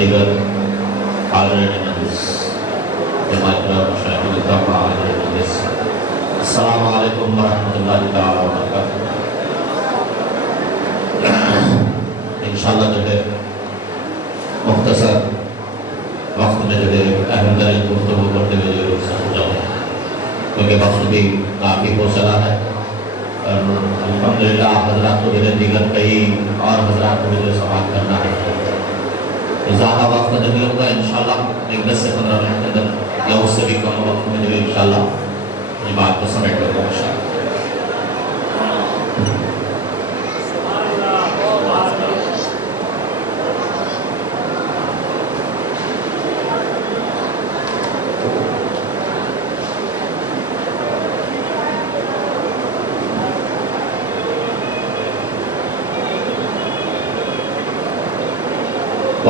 دیگر حاضرین مجلس جماعت مشاہد الکرام حاضرین مجلس السلام علیکم ورحمۃ اللہ تعالی وبرکاتہ۔ انشاءاللہ جو ہے مختصر وقت میں جو ہے اہم ترین گفتگو کرتے ہوئے جو رخصت جاؤں کیونکہ وقت بھی کافی ہو چلا ہے اور الحمدللہ حضرات کو جو دیگر کئی اور حضرات کو جو سوال کرنا ہے زیادہ وقت نہیں ہوگا انشاءاللہ 10 سے 15 منٹ کے اندر یا اس سے بھی کم وقت میں جو ہے انشاءاللہ یہ بات کو سمیٹ کر دوں انشاءاللہ۔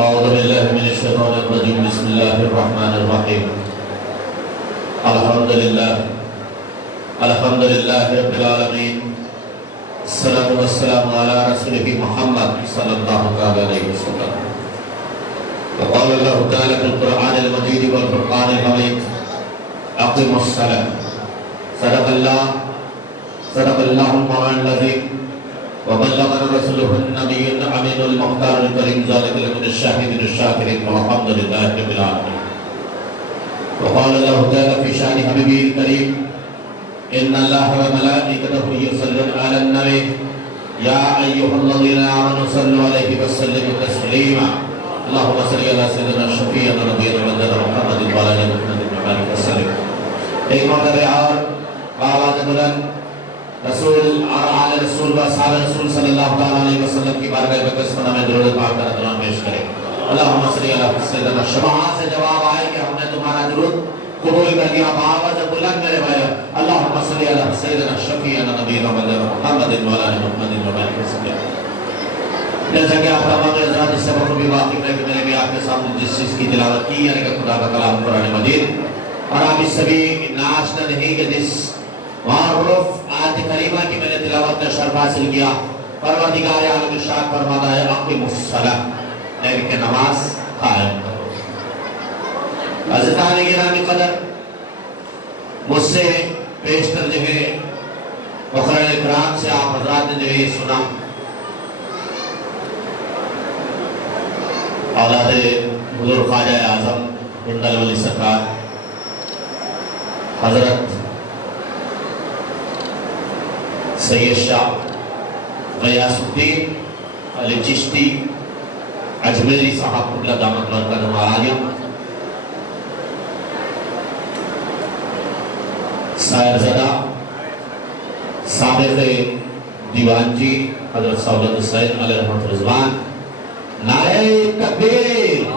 اعوذ باللہ من الشیطان الرجیم بسم اللہ الرحمن الرحیم الحمدللہ رب العالمین الصلاة والسلام علی رسولہ محمد صلی اللہ علیہ وسلم۔ وقال اللہ تعالی فی القرآن المجید والفرقان الحمید اقیموا الصلاة صدق اللہ المولانا العظیم وبلغنا رسوله النبي الأمين المختار الكريم ذلك لمن الشاهدين الشاكرين والحمد لله رب العالمين۔ وقال الله تعالى في شأن حبيبه الكريم إن الله وملائكته يصلون على النبي يا أيها الذين آمنوا صلوا عليه وسلموا تسليما اللهم صل على سيدنا الشفيع نبينا محمد وعلى آله وصحبه وسلم۔ ایک مرتبہ اور آواز بلند رسول اور آل رسول و اصحاب رسول صلی اللہ علیہ وسلم کی بارگاہ بقدس میں درود پاک کا نذران پیش کریں۔ اللہم صلی علی سیدنا وہاں سے جواب آئے کہ ہم نے تمہارا درود قبول کر لیا بآواز بلند میرے بھائی اللہم صلی علی سیدنا شفیعنا نبینا محمد و علی محمد و وسلم۔ جیسا کہ آپ تمام حضرات اس سبق بھی واقف ہے کہ میں نے بھی آپ کے سامنے جس چیز کی تلاوت کی یعنی کہ خدا کا کلام قرآن مجید اور آپ اس سے بھی ناشنا نہیں کہ جس معروف آیت کریمہ کی میں نے تلاوت کا شرف حاصل کیا پروردگار عالم ارشاد فرماتا ہے اقیم الصلاۃ یعنی کہ نماز قائم کرو۔ عزیزان گرامی قدر مجھ سے پیشتر جو ہے فقراء اکرام سے آپ حضرات نے جو ہے سنا اولاد حضور خواجہ اعظم ہند الولی سرکار حضرت سید شاہ غیاث الدین علی چشتی اجمیری صاحب قبلہ دامت برکاتہ عالیہ سائر زدہ سابق دیوان جی حضرت سعودت حسین علیہ رحمت رضوان نعرہ تکبیر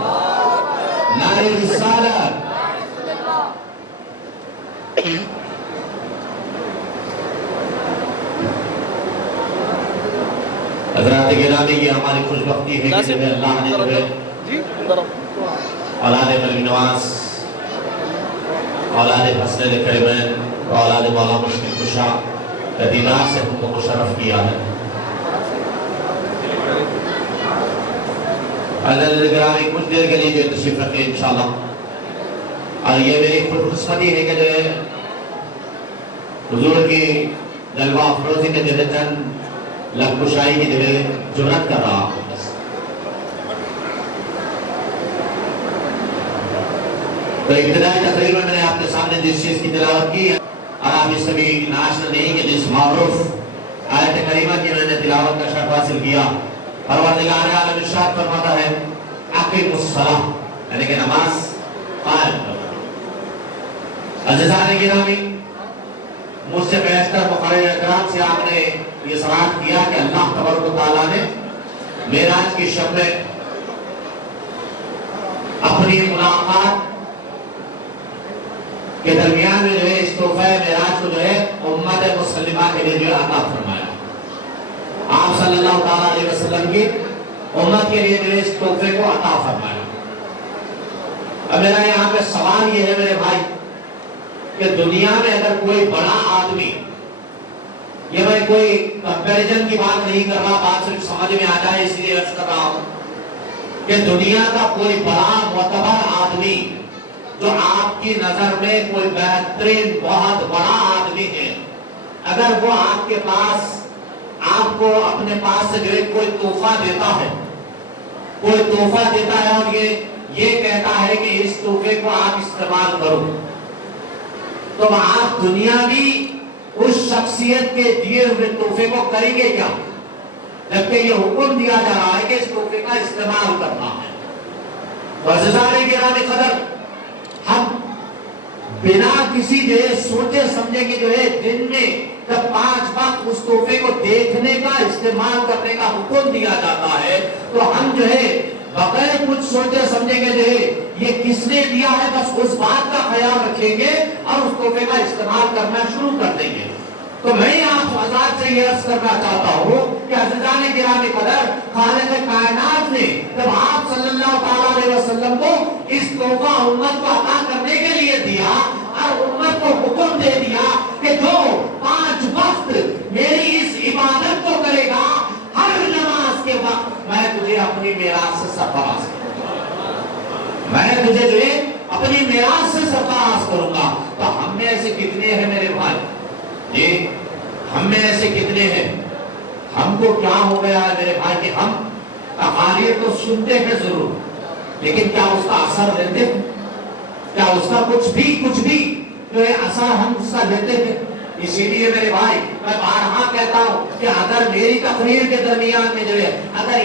نعرہ رسالت حضرات گرامی کی ہماری خوش بختی ہے کہ جب اللہ نے جو ہے اولاد ملک نواز اولاد حسن کریمین اولاد مولا مشکل کشا دیدار سے ہم کو مشرف کیا ہے۔ حضرات گرامی کچھ دیر کے لیے جو تشریف رکھیں انشاءاللہ اور یہ میری خوش قسمتی ہے کہ جو ہے حضور کی جلوہ افروزی میں جو ہے چند لب کشائی کی جو ہے جرات کر رہا ہوں۔ تو ابتدائی تقریر میں نے آپ کے سامنے جس چیز کی تلاوت کی ہے اور آپ اس سے بھی ناشنا نہیں کہ جس معروف آیت کریمہ کی میں نے تلاوت کا شرف حاصل کیا پروردگار عالم ارشاد فرماتا ہے اقیم الصلاۃ یعنی کہ نماز قائم کرو۔ عزیزان گرامی مجھ سے بیشتر فقراء اکرام سے آپ نے یہ سماعت کیا کہ اللہ تبارک و تعالیٰ نے معراج کی شب میں اپنی ملاقات کے درمیان میں جو ہے اس تحفہ معراج کو جو ہے امت مسلمہ کے لیے جو ہے عطا فرمایا۔ آپ صلی اللہ تعالیٰ علیہ وسلم کی امت کے لیے جو ہے اس تحفے کو عطا فرمایا۔ اب میرا یہاں پہ سوال یہ ہے میرے بھائی کہ دنیا میں اگر کوئی بڑا آدمی یہ میں کوئی کمپیریزن کی بات نہیں کر رہا، بات صرف سمجھ میں آ جائے اس لیے عرض کر رہا ہوں کہ دنیا کا کوئی بڑا معتبر آدمی جو آپ کی نظر میں کوئی بہترین بہت بڑا آدمی ہے، اگر وہ آپ کے پاس آپ کو اپنے پاس سے جو ہے کوئی تحفہ دیتا ہے، کوئی تحفہ دیتا ہے اور یہ کہتا ہے کہ اس تحفے کو آپ استعمال کرو، تو آپ دنیاوی اس شخصیت کے دیے ہوئے تحفے کو کریں گے کیا؟ جبکہ یہ حکم دیا جا رہا ہے کہ اس تحفے کا استعمال کرنا ہے۔ عزیزان گرامی قدر، ہم بنا کسی جو ہے سوچے سمجھے کہ جو ہے دن میں جب 5 وقت اس تحفے کو دیکھنے کا استعمال کرنے کا حکم دیا جاتا ہے تو ہم جو ہے بغیر کچھ سوچے سمجھے کہ جو ہے یہ کس نے دیا ہے بس اس بات کا خیال رکھیں گے اور اس تحفے کا استعمال کرنا شروع کر دیں گے۔ تو میں آپ حضرات سے یہ عرض کرنا چاہتا ہوں کہ عزیزان گرامی قدر، خالق کائنات نے جب آپ صلی اللہ تعالیٰ علیہ وسلم کو اس تحفہ امت کو عطا کرنے کے لیے دیا اور امت کو حکم دے دیا کہ جو 5 وقت میری اس عبادت کو کرے گا، ہر نماز کے وقت میں تجھے اپنی میراث سے سرفراز کروں گا، میں تجھے جو ہے اپنی میراث سے سرفراز کروں گا۔ تو ہم میں ایسے کتنے ہیں میرے بھائی؟ یہ ہم میں ایسے کتنے ہیں؟ ہم کو کیا ہو گیا ہے میرے بھائی کہ ہم تقاریر تو سنتے ہیں ضرور، لیکن کیا اس کا اثر لیتے ہیں؟ کیا اس کا کچھ بھی جو ہے اثر ہم اس کا لیتے ہیں؟ اسی لیے میرے بھائی میں بارہا کہتا ہوں کہ اگر میری تقریر کے درمیان میں جو ہے اگر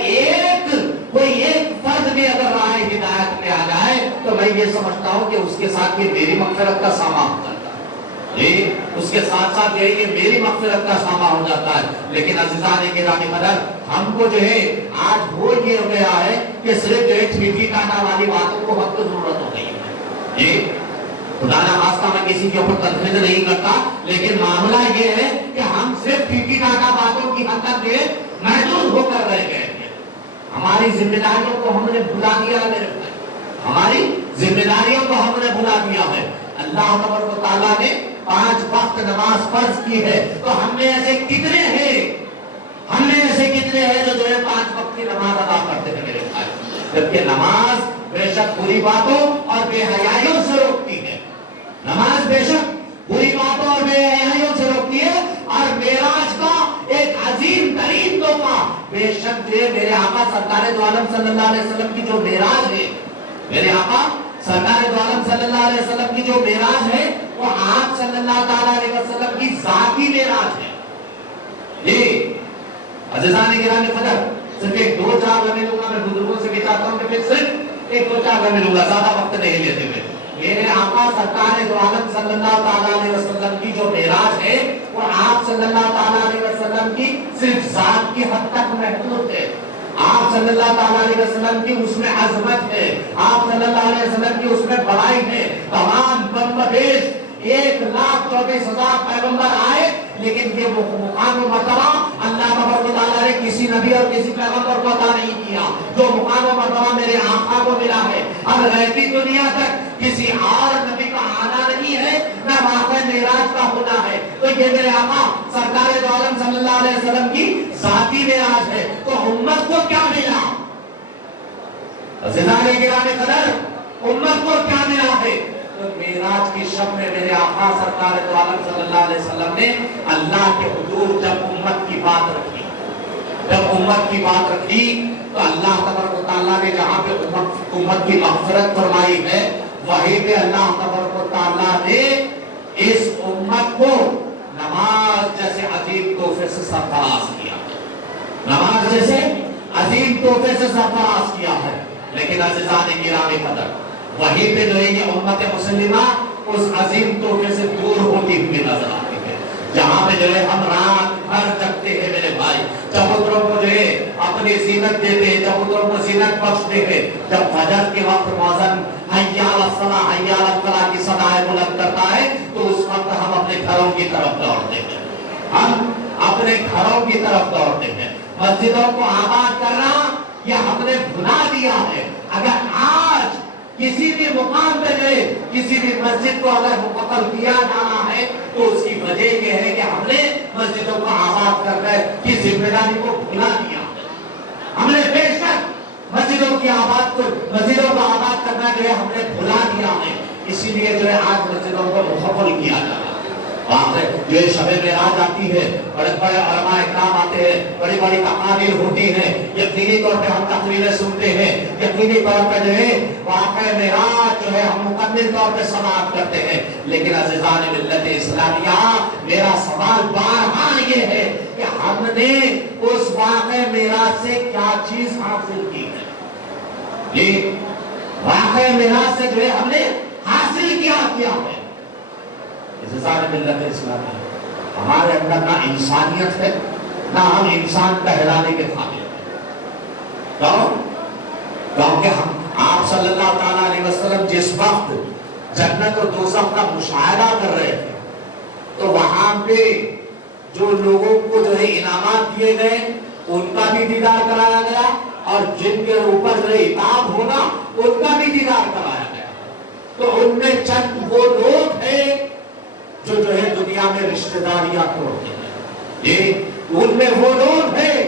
کوئی ایک فرد بھی اگر راہ ہدایت میں آ جائے تو میں یہ سمجھتا ہوں کہ اس کے ساتھ یہ میری مغفرت کا سامان ہوتا ہے، اس کے ساتھ ساتھ یہ میری مغفرت کا سامان ہو جاتا ہے۔ لیکن عزیزان گرامی قدر، ہم کو جو ہے آج ہو یہ ہو گیا ہے کہ صرف جو ہے ٹھیٹھی ٹاٹا والی باتوں کو وقت ضرورت ہو گئی ہے۔ خدا نہ خواستہ میں کسی کے اوپر تنقید نہیں کرتا، لیکن معاملہ یہ ہے کہ ہم صرف ٹھیٹھی ٹاٹا باتوں کی حد تک جو ہے محدود ہو کر رہ گئے ہیں۔ ہماری ذمہ داریوں کو ہم نے بھلا دیا ہے میرے بھائی، ہماری ذمہ داریوں کو ہم نے بھلا دیا ہے۔ اللہ تبارک و تعالیٰ نے 5 وقت نماز فرض کی ہے، تو ہم میں ایسے کتنے ہیں جو 5 وقت کی نماز ادا کرتے ہیں میرے بھائی؟ جبکہ نماز بے شک بری باتوں اور بے حیائیوں سے روکتی ہے، نماز بے شک بری باتوں اور بے حیائیوں سے روکتی ہے، اور معراج کا ایک عظیم ترین تحفہ بے شک جو میرے آقا سرکار دو عالم صلی اللہ علیہ وسلم کی جو معراج ہے، میرے آقا سرکار دو عالم صلی اللہ علیہ وسلم کی جو معراج ہے وہ آپ صلی اللہ تعالیٰ علیہ وسلم کی ذاتی معراج ہے۔ عزیزان گرامی قدر، صرف 2-4 لمحے لوں گا، میں بزرگوں سے بھی چاہتا ہوں کہ پھر صرف 1-2-4 لمحے لوں گا، زیادہ وقت نہیں لیتے ہوئے۔ میرے آقا سرکار دو عالم صلی اللہ تعالیٰ علیہ وسلم کی جو معراج ہے وہ آپ صلی اللہ تعالیٰ علیہ وسلم کی صرف ذات کی حد تک محدود ہے۔ آپ صلی اللہ تعالیٰ علیہ وسلم کی اس میں عظمت ہے، آپ صلی اللہ علیہ وسلم کی اس میں بڑائی ہے۔ تمام بمبدیش 1,24,000 پیغمبر آئے، لیکن یہ مقام و مرتبہ اللہ تبارک و تعالیٰ نے کسی نبی اور کسی پیغمبر کو عطا نہیں کیا جو مقام و مرتبہ میرے آقا کو ملا ہے۔ اب غیبی دنیا تک کسی اور نبی کا آنا نہیں ہے، نہ واقع معراج کا ہونا ہے، تو یہ میرے آقا سرکار دو عالم صلی اللہ علیہ وسلم کی ذاتی معراج ہے۔ تو امت کو کیا ملا؟ عزیزان گرامی قدر، امت کو کیا ملا ہے؟ معراج کی شب میں میرے آقا سرکار دو عالم صلی اللہ علیہ وسلم نے اللہ کے حضور جب امت کی بات رکھی تو اللہ تبارک و تعالیٰ نے جہاں پہ امت کی مغفرت فرمائی ہے، وہیں پہ اللہ تبارک و تعالیٰ نے اس امت کو نماز جیسے عظیم تحفے سے سرفراز کیا، نماز جیسے عظیم تحفے سے سرفراز کیا ہے۔ لیکن عزیزان گرامی قدر، وہیں پہ جو ہے یہ امت مسلمہ اس عظیم تحفے سے دور ہوتی ہوئی نظر آتی ہے، جہاں پہ جو ہے ہم رات بھر جگتے ہیں میرے بھائی، کبوتروں کو جو ہے اپنی زینت دیتے ہیں، کبوتروں کو زینت بخشتے ہیں۔ جب فجر کے وقت مؤذن حی علی الصلاۃ حی علی الفلاح کی صدائیں بلند کرتا ہے تو اس وقت ہم اپنے گھروں کی طرف دوڑتے ہیں، ہم اپنے گھروں کی طرف دوڑتے ہیں۔ مسجدوں کو آباد کرنا یہ ہم نے بھلا دیا ہے۔ اگر آج کسی بھی مقام پہ جو ہے کسی بھی مسجد کو اگر مقتل کیا جانا ہے تو اس کی وجہ یہ ہے کہ ہم نے مسجدوں کو آباد کرنے کی ذمہ داری کو بھلا دیا۔ ہم نے بے شک مسجدوں کی کی آباد کو مسجدوں کو آباد کرنا جو ہے ہم نے بھلا دیا ہے، اسی لیے جو ہے آج مسجدوں کو مکمل کیا جا رہا ہے۔ جو شب معراج آتی ہے، بڑے بڑے علماء اکرام آتے ہیں، بڑی بڑی تقاریر ہوتی ہیں، یقینی طور پہ ہم تقریریں سنتے ہیں، یقینی طور پہ جو ہے واقعہ معراج جو ہے ہم مکمل طور پہ سماعت کرتے ہیں۔ لیکن عزیزان ملت اسلامیہ، میرا سوال بارہا یہ ہے کہ ہم نے اس واقعہ معراج سے کیا چیز حاصل کی ہے؟ یہ واقعہ معراج سے جو ہے ہم نے حاصل کیا ہے؟ عزیزان ملت اسلامیہ، ہمارے اندر نہ انسانیت ہے، نہ ہم انسان کہلانے کے قابل ہیں۔ کیونکہ آپ صلی اللہ تعالیٰ علیہ وسلم جس وقت جنت و دوزخ کا مشاہدہ کر رہے تھے تو وہاں پہ جو لوگوں کو جو ہے انعامات دیے گئے ان کا بھی دیدار کرایا گیا، اور جن کے اوپر جو عتاب ہونا ان کا بھی دیدار کرایا گیا۔ تو ان میں چند وہ لوگ ہیں جو ہے دنیا میں رشتہ داریاں توڑتے ہیں، یہ ان میں وہ لوگ ہیں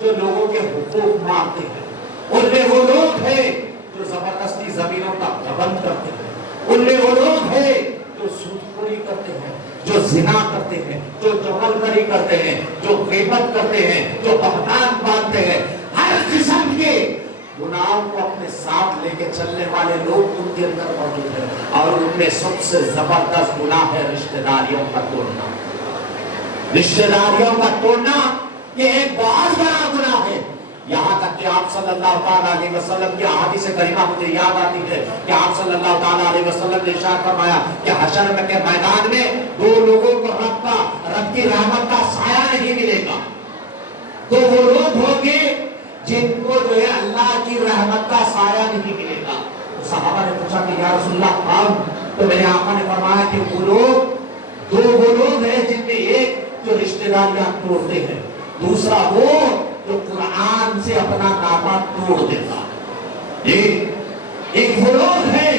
جو لوگوں کے حقوق مانگتے ہیں، ان میں وہ لوگ ہیں جو زبردستی زمینوں کا گھبن کرتے ہیں، ان میں وہ لوگ ہیں جو سود خوری کرتے ہیں، جو زنا کرتے ہیں، جو جبرگری کرتے ہیں، جو غیبت کرتے ہیں، جو بہتان باندھتے ہیں، ہر قسم کے گناہوں کو اپنے ساتھ لے کے چلنے والے لوگ ان کے اندر موجود ہیں، اور ان میں سب سے زبردست گناہ ہے رشتہ داریوں کا توڑنا۔ رشتہ داریوں کا توڑنا یہ ایک بہت بڑا گناہ ہے، یہاں تک کہ آپ صلی اللہ تعالیٰ علیہ وسلم کی احادیث کریمہ مجھے یاد آتی ہے کہ آپ صلی اللہ تعالیٰ علیہ وسلم نے ارشاد فرمایا کہ حشر کے میدان میں دو لوگوں کو رب کی رحمت کا سایہ نہیں ملے گا۔ تو وہ لوگ ہوں گے جن کو جو ہے اللہ کی رحمت کا سایہ نہیں ملے گا۔ صحابہ نے پوچھا کہ یا رسول اللہ کون؟ تو میرے آقا نے فرمایا کہ وہ لوگ ہیں جن میں ایک جو رشتہ داریاں توڑتے ہیں، دوسرا وہ جو قرآن سے اپنا نامہ توڑ دیتا ہے۔ ایک وہ لوگ ہیں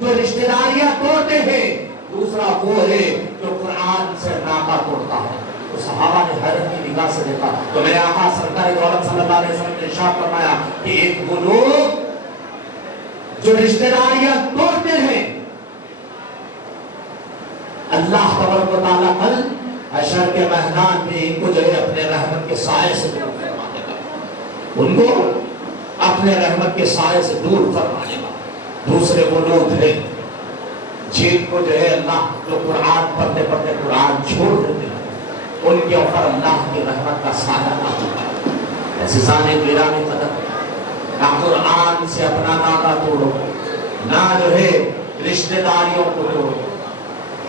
جو رشتہ داریاں توڑتے ہیں، دوسرا وہ ہے جو قرآن سے نامہ توڑتا ہے۔ تو صحابہ نے حیرت کی نگاہ سے دیکھا تو میرے آقا سرکار دو عالم صلی اللہ علیہ وسلم نے ارشاد فرمایا کہ ایک وہ لوگ جو رشتہ داریاں توڑتے ہیں، اللہ تبارک و تعالیٰ کل حشر کے میدان میں ان کو جو ہے اپنے رحمت کے سائے سے دور فرما دے گا، ان کو اپنے رحمت کے سائے سے دور فرما دے گا۔ دوسرے وہ لوگ ہیں جن کو جو ہے اللہ جو قرآن پڑھتے پڑھتے قرآن چھوڑ دیتے ہیں، ان کے اوپر اللہ کی رحمت کا سایہ نہ ہوگا۔ عزیزان گرامی قدر، نہ قرآن سے اپنا ناطہ توڑو، نہ جو ہے رشتہ داریوں کو توڑو۔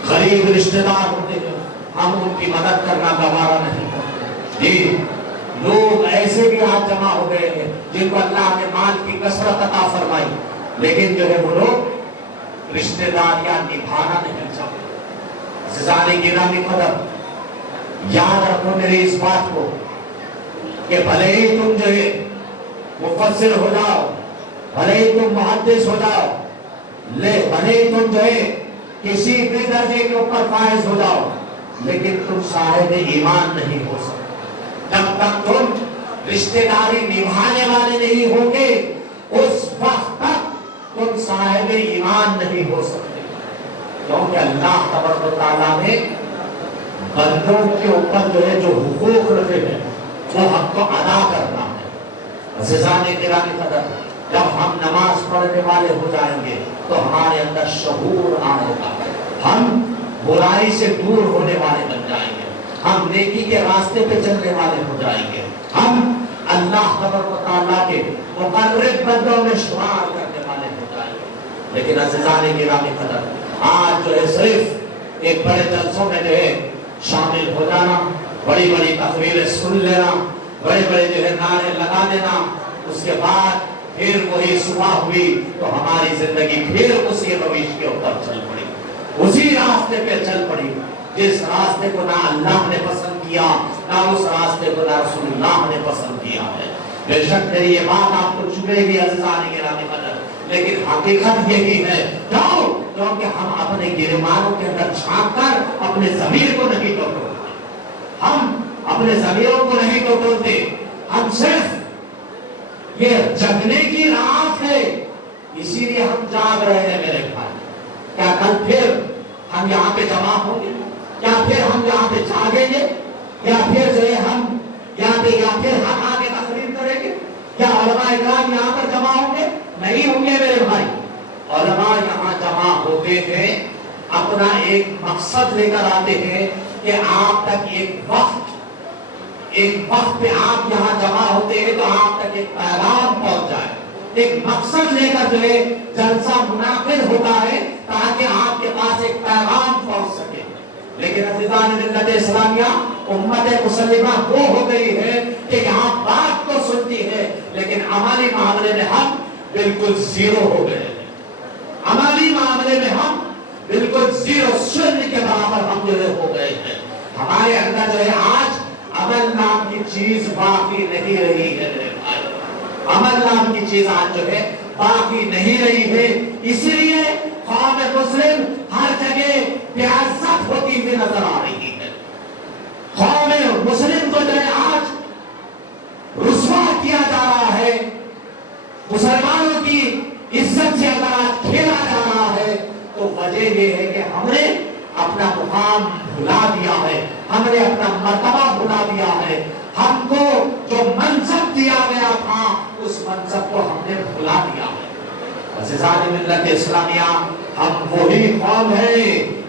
غریب رشتہ دار ہوتے ہیں، ہم ان کی مدد کرنا گوارا نہیں کرتے۔ جی لوگ ایسے بھی آج جمع ہو گئے ہیں جن کو اللہ نے مال کی کثرت عطا فرمائی، لیکن جو ہے وہ لوگ رشتہ داریاں نبھانا نہیں چاہتے۔ عزیزان گرامی قدر، یاد رکھو میری اس بات کو کہ بھلے ہی تم جو ہے مفسر ہو جاؤ، بھلے ہی تم محدث ہو جاؤ، بھلے ہی تم جو ہے کسی بھی درجے کے اوپر فائز ہو جاؤ، لیکن تم صاحب ایمان نہیں ہو سکتے جب تک تم رشتہ داری نبھانے والے نہیں ہوگے، اس وقت تک تم صاحب ایمان نہیں ہو سکتے۔ کیونکہ اللہ تبارک و تعالیٰ نے بندوں کے اوپر جو ہے جو حقوق رکھے ہیں وہ حق کو ادا کرنا ہے۔ عزیزان گرامی قدر، جب ہم نماز پڑھنے والے ہو جائیں گے تو ہمارے اندر شعور آئے گا، ہم برائی سے دور ہونے والے بن جائیں گے، ہم نیکی کے راستے پہ چلنے والے ہو جائیں گے، ہم اللہ تبارک و تعالیٰ کے مقرب بندوں میں شمار کرنے والے ہو جائیں گے۔ لیکن عزیزان گرامی قدر، آج جو ہے صرف ایک بڑے جلسوں میں جو ہے شامل ہو جانا، بڑی بڑی تقریریں سن لینا، بڑے بڑے جو ہے نعرے لگا دینا، اس کے بعد پھر وہی صبح ہوئی تو ہماری زندگی پھر اسی روش کے اوپر چل پڑی، اسی راستے پہ چل پڑی جس راستے کو نہ اللہ نے پسند کیا، نہ اس راستے کو نہ رسول اللہ نے پسند کیا ہے۔ بے شک میری یہ بات آپ کو چبھے گی عزیزان گرامی قدر، لیکن حقیقت یہی ہے۔ کیونکہ ہم اپنے گرمانوں کے اندر جھانک کر اپنے ضمیر کو نہیں توڑتے، ہم اپنے ضمیروں کو نہیں توڑتے، ہم صرف یہ جگنے کی رات ہے، اسی لیے ہم جاگ رہے ہیں میرے بھائی۔ کیا کل پھر ہم یہاں پہ جمع ہوں گے؟ کیا پھر ہم یہاں پہ جاگیں گے؟ یا پھر جو ہے ہم یہاں پہ ہم آگے تقریر کریں گے؟ کیا علماء اکرام یہاں پر جمع ہوں گے؟ نہیں ہوں گے میرے بھائی۔ علماء یہاں جمع ہوتے ہیں، اپنا ایک مقصد لے کر آتے ہیں کہ آپ تک ایک وقت پہ آپ یہاں جمع ہوتے ہیں تو آپ تک ایک پیغام پہنچ جائے، ایک مقصد لے کر جو ہے جلسہ منعقد ہوتا ہے تاکہ آپ کے پاس ایک پیغام پہنچ سکے۔ لیکن عزیزان ملت اسلامیہ، امت مسلمہ وہ ہو گئی ہے کہ یہاں بات تو سنتی ہے لیکن عملی معاملے میں ہم بالکل زیرو ہو گئے ہیں۔ عملی معاملے میں ہم بالکل زیرو، شونیہ کے برابر ہم جو ہے ہو گئے ہیں۔ ہمارے اندر جو ہے آج عمل نام کی چیز باقی نہیں رہی ہے میرے بھائی، عمل نام کی چیز آج جو ہے باقی نہیں رہی ہے۔ اس لیے قوم مسلم ہر جگہ بے عزت ہوتی ہوئی نظر آ رہی ہے۔ قوم مسلم کو جو ہے آج رسوا کیا جا رہا ہے، مسلمانوں کی عزت سے اگر آج کھیلا جا رہا ہے تو وجہ یہ ہے کہ ہم نے اپنا مقام بھلا دیا ہے، ہم نے اپنا مرتبہ بھلا دیا ہے، ہم کو جو منصب دیا گیا تھا اس منصب کو ہم نے بھلا دیا ہے۔ عزیزان ملت اسلامیہ، ہم وہی قوم ہے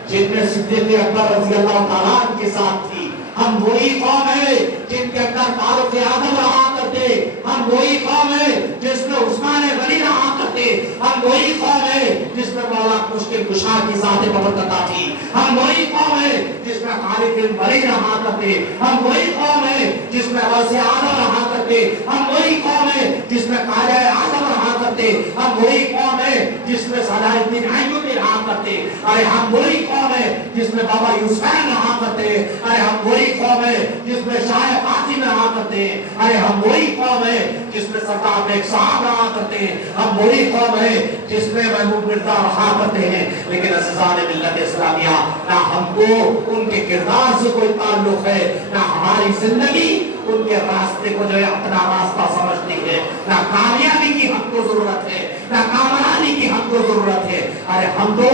جن میں صدیق اکبر رضی اللہ تعالیٰ عنہ کے ساتھ تھی، ہم وہی قوم ہے جن کے اندر فاروق اعظم رہا کرتے، ہم وہی قوم ہے جس میں عثمان غنی رہا کرتے، ہم وہی قوم ہے جس میں مولا مشکل کشا کی ذات ببرکتہ تھی، ہم وہی قوم ہے جس میں خالد بن ولید رہا کرتے، ہم وہی قوم ہے جس میں غوث اعظم رہا کرتے، ہم وہی قوم ہے جس میں خواجہ اعظم رہا کرتے، ہم وہی قوم ہے جس میں صلاح الدین ایوبی رہا کرتے، ارے ہم وہی قوم ہے جس میں بابا یوسفین رہا کرتے، ارے ہم وہی قوم ہے جس میں شاہ قاسم رہا کرتے، ارے ہم وہی قوم ہے جس میں سردار بیگ صاحب رہا کرتے ہیں، ہم وہی قوم ہے جس میں محمود مرزا رہا کرتے ہیں۔ لیکن عزیزان ملت اسلامیہ، نہ ہم کو ان کے کردار سے کوئی تعلق ہے، نہ ہماری زندگی ان کے راستے کو جو ہے اپنا راستہ سمجھتی ہے، نہ کامیابی کی ہم کو ضرورت ہے، نہ کامرانی کی ہم کو ضرورت ہے۔ ارے ہم تو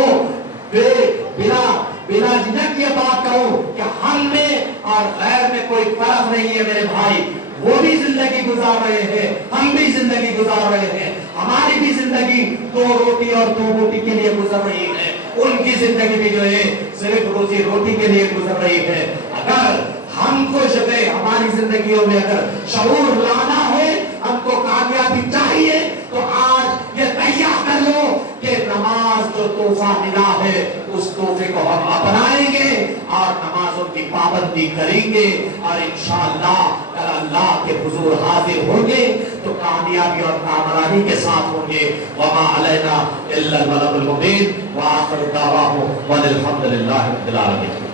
بلا جھجک یہ بات کہوں کہ ہم میں اور غیر میں کوئی فرق نہیں ہے میرے بھائی، وہ بھی زندگی گزار رہے ہیں، ہم بھی زندگی گزار رہے ہیں، ہماری بھی زندگی دو روٹی اور دو بوٹی کے لیے گزر رہی ہے، ان کی زندگی بھی جو ہے صرف روزی روٹی کے لیے گزر رہی ہے۔ اگر ہم کو جو ہے ہماری زندگیوں میں اگر شعور لانا ہے، ہم کو کامیابی چاہیے تو آج یہ تیار کر لو کہ نماز جو تحفہ ملا ہے اس تحفے کو ہم اپنائیں گے اور نمازوں کی پابندی کریں گے، اور انشاءاللہ کل اللہ کے حضور حاضر ہوں گے تو کامیابی اور کامرانی کے ساتھ ہوں گے۔ وما علینا الا البلاغ المبین، وآخر دعواہم ان الحمد للہ رب العالمین۔